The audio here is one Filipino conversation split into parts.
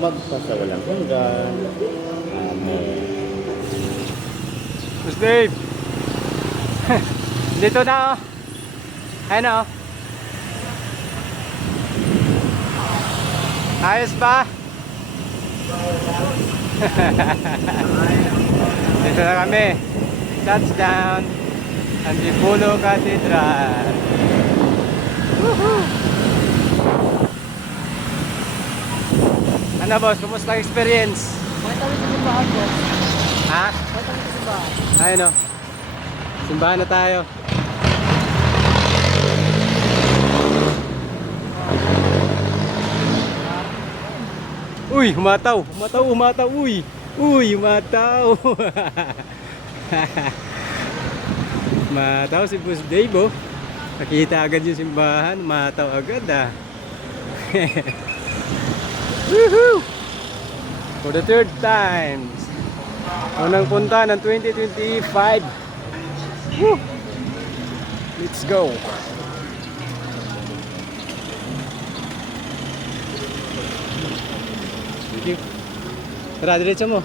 magpasawalang hanggan. Amen. Mas Dave. Dito na oh. Ayun oh. Ayos ba? Dito na kami. Touchdown. Antipolo Cathedral. Woohoo! Ano boss? Kumusta ang experience? Matawid sa simbahan, boss. Ha? Matawid sa simbahan. Ayun oh. Simbahan na tayo. Uy, humataw. Humataw. Uy, humataw. Humataw si Boss Dave, oh. Nakita agad yung simbahan. Humataw agad, ah. Woohoo! For the third time. Unang punta ng 2025. Woo! Let's go. Thank you. Tara, diretso mo.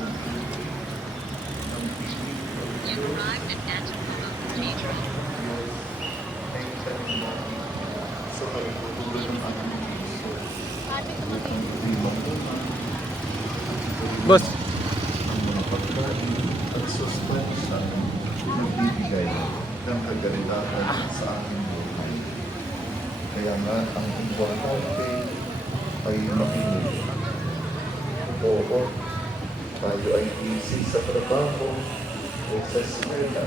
Boss. At sustansya nagbibigay ng kagalitan sa aking buhay. Kaya nga ang importante ay makinig. Oo, tayo ay busy sa trabaho o sa eskwela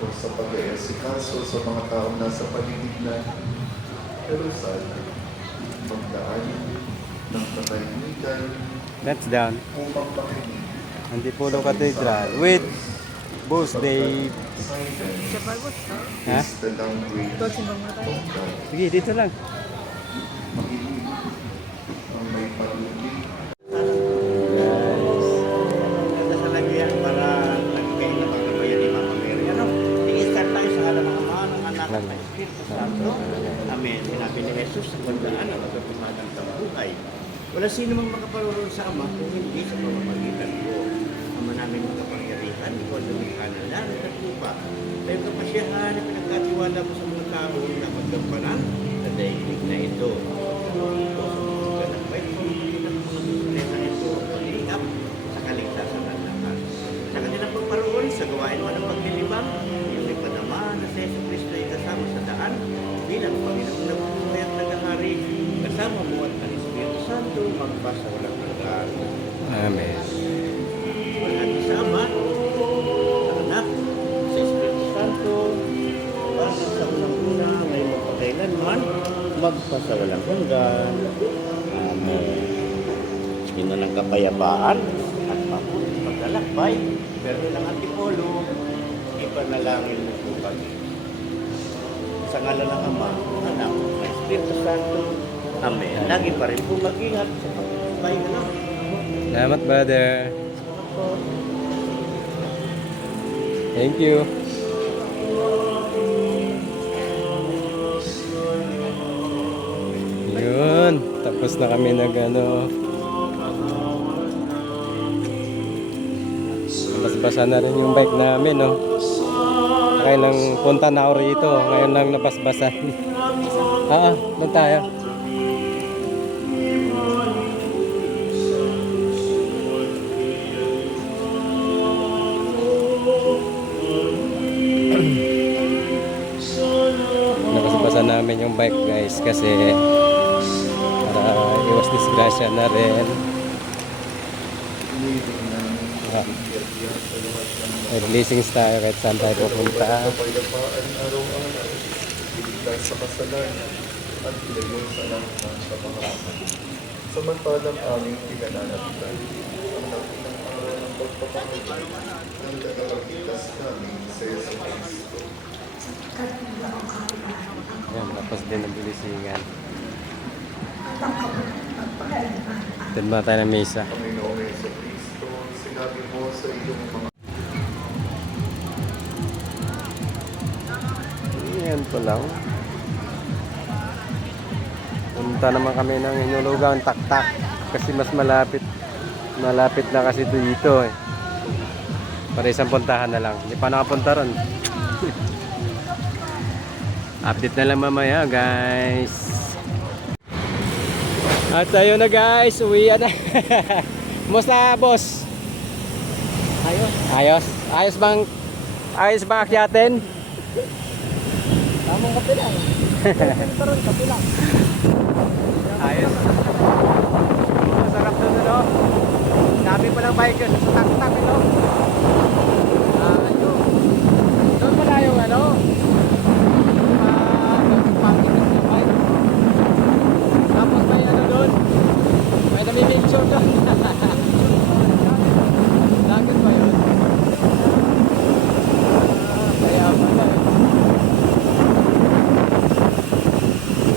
o sa pag-eesikaso sa mga taong nasa paligid natin. Pero sana magdaan ng katahimikan That's down. upang makinig Antipolo Cathedral with Boss Dave. Siya pa, boss. Ha? is the language Ito, simbang na tayo. of God. Sige, dito lang. Makinig ang may panulig. Ganda sa lagyan para lagay na pagkabayan ni Mama Mary. Ano? I-start tayo sa alam ng Ama, ng Anak, at ng Espiritu Santo. Amen. Sinabi ni Jesus sa kundaan ang magpapamadang sa buhay. Wala sino mang makaparoon sa Ama kung hindi sa pamamagitan ko. Ama namin makapangyarihan, ikaw ang lumikha ng langit at lupa. Tayo kapasyahan na pinagkatiwala mo sa mga tao na magkampanan sa daigdig na ito. Ito sa mga ng may pagkakas ng mga susuleta ito ang pag-iingap sa kaligtasan ng lahat. Sa kanilang pagparoon sa gawain mo ng paglilibang, yung ipanama na si Yesu Cristo ay kasama sa daan bilang Panginoong nagbubuhay at nagahari kasama mo at ang Espiritu Santo magpasa walang hanggan. Amen. At sa Ama, sa Anak, sa Espiritu Santo, basta sa unang-una may magpakailanman, magpasawalang hanggan. Amen. Ina ng kapayapaan at mabuting paglalakbay, pero ng Antipolo, ipanalangin mo po kami. Sa ngalan ng Ama, ng Anak, ng Espiritu Santo, Amen. Lagi pa rin po mag-ingat sa pagpapahinga na. Salamat, brother. Thank you. Yun. Tapos na kami Nabasbasa na rin yung bike namin, no? Kailang punta na ako rito. Ngayon lang nabasbasan. Doon tayo. Nabasbasa namin yung bike, guys, kasi para iwas disgrasya na rin. May blessings tayo kahit saan tayo pupunta. Kapayapaan araw-araw, iligtas sa kasalanan at ilayo sa lahat ng kapaharapan. Samantalang aming pinananabitan ang natinang araw ng pagpapahayag ng tagapagligtas namin sa Yesu Cristo. Ayan, tapos din ang bilisingan. Doon ba tayo ng misa? Panginoong Yesu Cristo, sinabi mo sa iyong mga Ayan po lang. Punta naman kami ng Inulugang Taktak. kasi mas malapit. Malapit na kasi dito eh. Para isang puntahan na lang. Hindi pa nakapunta ron. Update na lang mamaya guys. At ayun na guys, uwian na. Musta boss? Ayos. Ayos? Ayos bang akyatin? Tamang kape lang. Ito rin, kape lang. Ayos. Masarap doon ano? Dami pa lang bikers sa tak-tak ito. Ano? Doon pala yung ano? Parking ng bike. Tapos may ano doon? May nami-mention doon. Dagat ba yun? Kaya pala eh.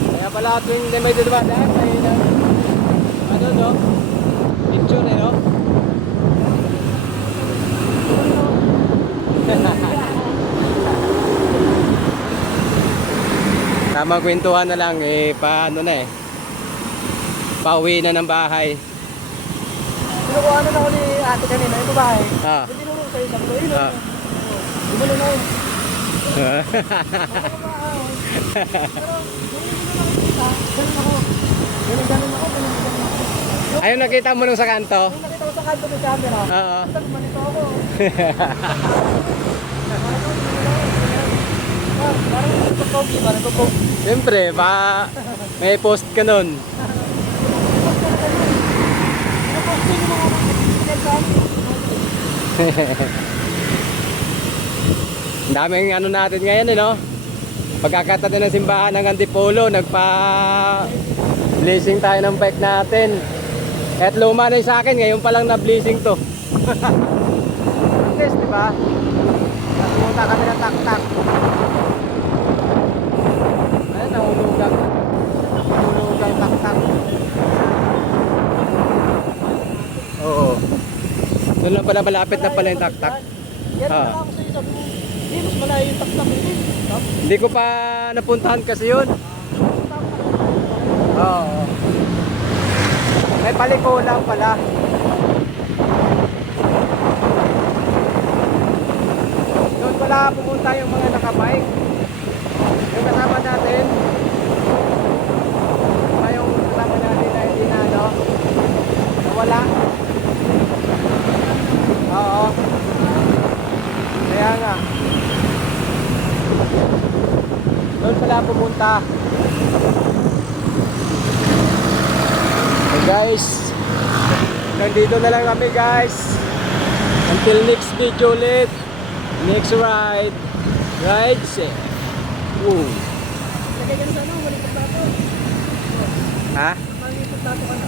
Kaya pala tuwing may dumadaan may ano no? Mention eh no? Tamang kwentuhan na lang eh paano na eh. Pauwi na ng bahay. Pinukuha na ako ni ate kanina, ito ba eh? Ah. Hindi nung sa'yo sa ko, yun. Ah. Bumuli na yun. Ganun ako. Ayun nakita mo nung sa kanto? Yung nakita ko sa kanto ng camera. Oo. Tapos manito ako. Parang nagpo-pogi, parang nagpo-pogi. Siyempre, may post ka nun. Ang daming ano natin ngayon eh, no? Pagkakataon ng simbahan ng Antipolo, nagpa-blessing tayo ng bike natin. At luma na yung sa akin, ngayon pa lang na-blessing to. At least, di ba? Nagpunta kami ng tak-tak. Ayun, nahulugang. Nahulugang tak-tak. Oo. Doon lang pala malapit na pala yung tak-tak. Yan Ah. pala ako sa'yo, sabi mo, hindi, mas malayo yung tak-tak. Hindi ko pa napuntahan kasi yun. Oo. May paliko lang pala. Doon pala pumunta yung mga nakabike. Yung kasama natin. Yung kasama natin na hindi na ano. Nawala. Oo. Kaya nga. Doon pala pumunta. Hey guys, nandito na lang kami guys. Until next video ulit. Next ride. Rides eh. Woo. Lagay ka na sa ano, malipat na ito. Ha? Malipat na ito ka na.